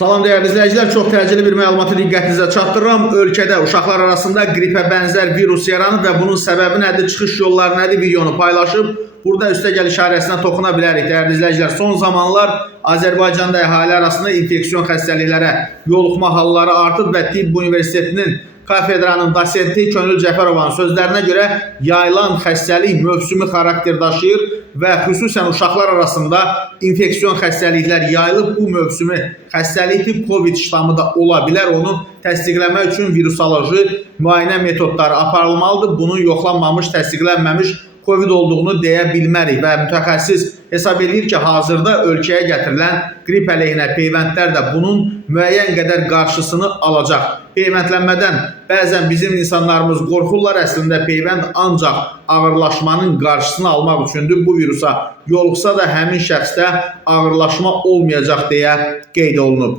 Salam dəyərli izləyicilər, çox təcili bir məlumatı diqqətinizə çatdırıram. Ölkədə uşaqlar arasında qripə bənzər virus yaranıb və bunun səbəbi nədir, çıxış yolları nədir videonu paylaşıb. Burada üstəgəl işarəsinə toxuna bilərik dəyərli izləyicilər. Son zamanlar Azərbaycanda əhali arasında infeksiyon xəstəliklərə yoluxma halları artıb və Tibb Universitetinin kafedranın dosenti Könül Cəfərovanın sözlərinə görə yayılan xəstəlik mövsümü xarakter daşıyır və xüsusən uşaqlar arasında infeksiyon xəstəliklər yayılıb. Bu mövsümü xəstəlikli COVID ştamı da ola bilər. Onu təsdiqləmək üçün virusoloji müayinə metodları aparılmalıdır. Bunun yoxlanmamış, təsdiqlənməmiş COVID olduğunu deyə bilmərik və mütəxəssis hesab edir ki, hazırda ölkəyə gətirilən qrip əleyhinə peyvəndlər də bunun müəyyən qədər qarşısını alacaq. Peyvəndlənmədən bəzən bizim insanlarımız qorxurlar, əslində peyvənd ancaq ağırlaşmanın qarşısını almaq üçündür. Bu virusa yoluxsa da həmin şəxsdə ağırlaşma olmayacaq deyə qeyd olunub.